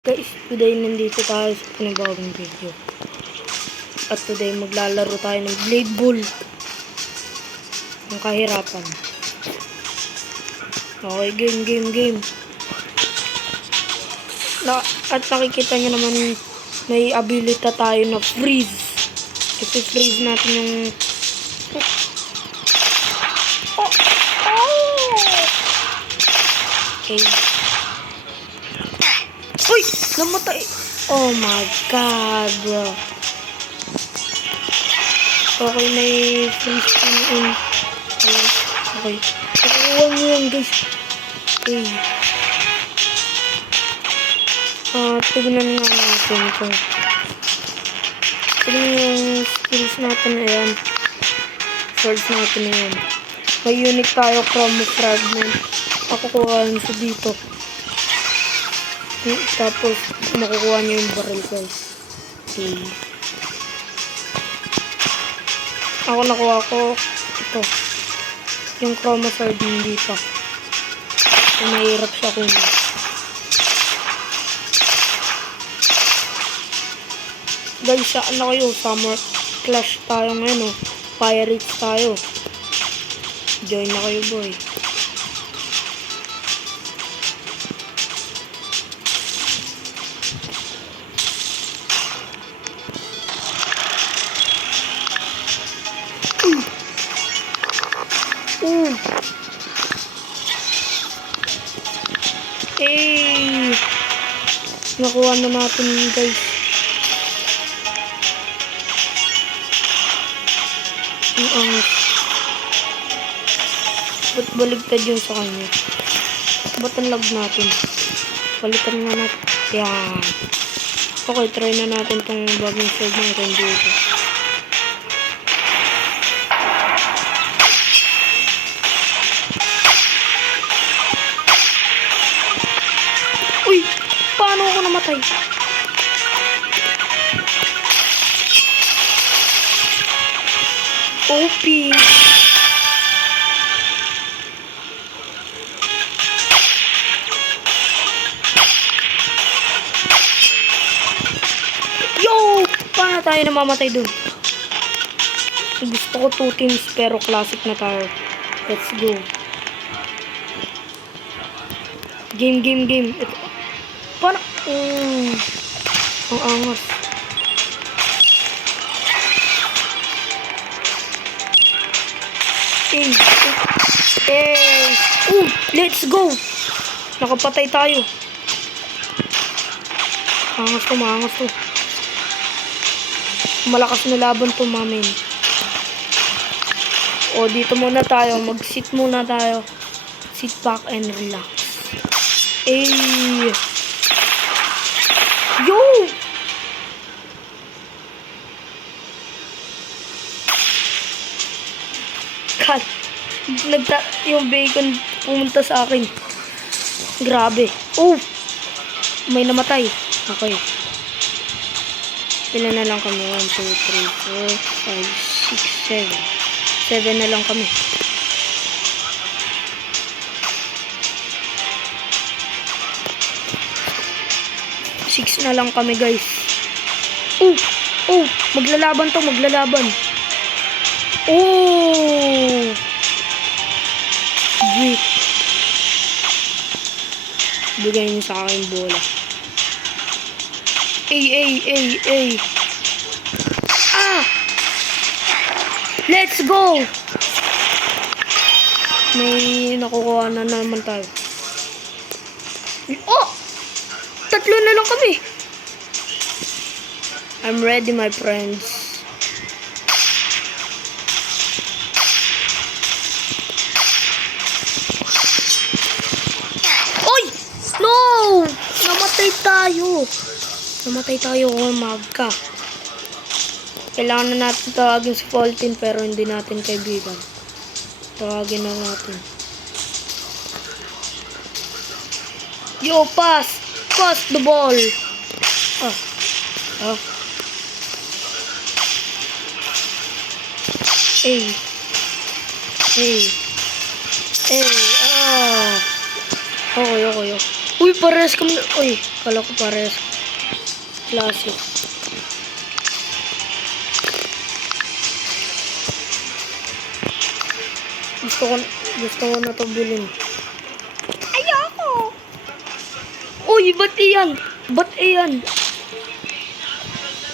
Guys, today nandito tayo sa panibagong video. At today maglalaro tayo ng Blade Ball. Ang kahirapan. Okay, game. At nakikita nyo naman may ability tayo na freeze. I-freeze natin yung... Okay. Uy! Namatay! Oh my god, bro. Okay, may freeze in. Okay. Nakuha nyo yan, guys. Okay. Tignan nga natin ito. Tignan yung skills natin na yan. Swords natin na yan. May unit tayo, Chromo Fragment. Makukuha nyo siya dito. Tapos, makukuha nyo yung barrel, guys. Okay. Ako nakuha ko ito. Yung Chromo Sword hindi pa. So, mahirap siya kung guys, saan na kayo? Summer Clash tayo ngayon, oh. Pirates tayo. Join na kayo, boy. Hey! Nakuha na natin, guys. Ba't baligtad yun sa kanya? Ba't ang lag natin? Balikan na natin. Yan. Okay, try na natin tong bagong sword natin dito. Uy! Paano ako namatay? OP! Yo! Paano tayo namamatay dun? Gusto ko 2 teams pero classic na tayo. Let's go. Game. Ito. Paano? Ang angas. Let's go! Nakapatay tayo. Maangas to. Malakas na laban to, mamin. O, dito muna tayo. Mag-sit muna tayo. Sit back and relax. Yo! God. Yung bacon pumunta sa akin. Grabe. Oh! May namatay. Okay. Pila na lang kami. 1, 2, 3, 4, 5, 6, 7. 7 na lang kami. Six na lang kami, guys. Maglalaban. Wait. Bigay niyo sa akin bola. Let's go! May nakukuha na naman tayo. Oh! 3 na lang kami. I'm ready, my friends. Oy! No! Namatay tayo. Oh, magka. Kailangan na natin tawagin si Fulton pero hindi natin kaibigan. Tawagin na natin. Yo, pass the ball. Okay. Uy, pares kami. Uy, kala ko pares. Klase. Gusto ko na to bilhin. Ayoko! Uy, ba't iyan? Ba't iyan?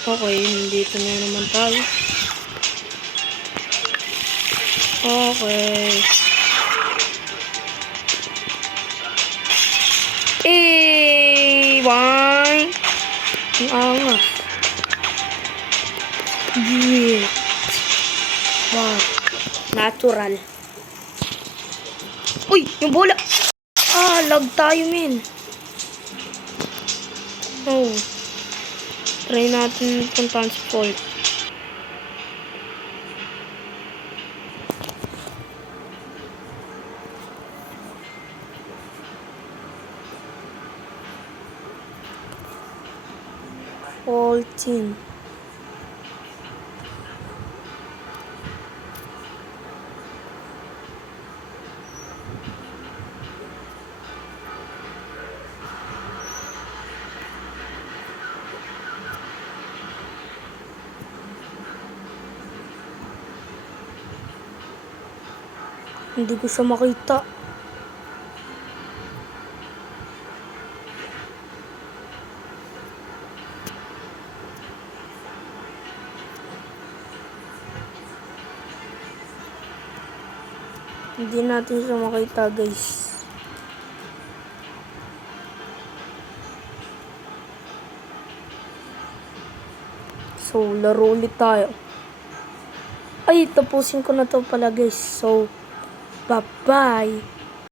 Okay, nandito na naman tayo. Okay. Why? Ang angas. Yeah. Wow. Natural. Uy, yung bola. Lag tayo, men. Oh. Try natin itong transport. All team. Hindi ko siya makita. Hindi natin siya makita, guys. So, laro ulit tayo. Ay, tapusin ko na to pala, guys. So, bye-bye.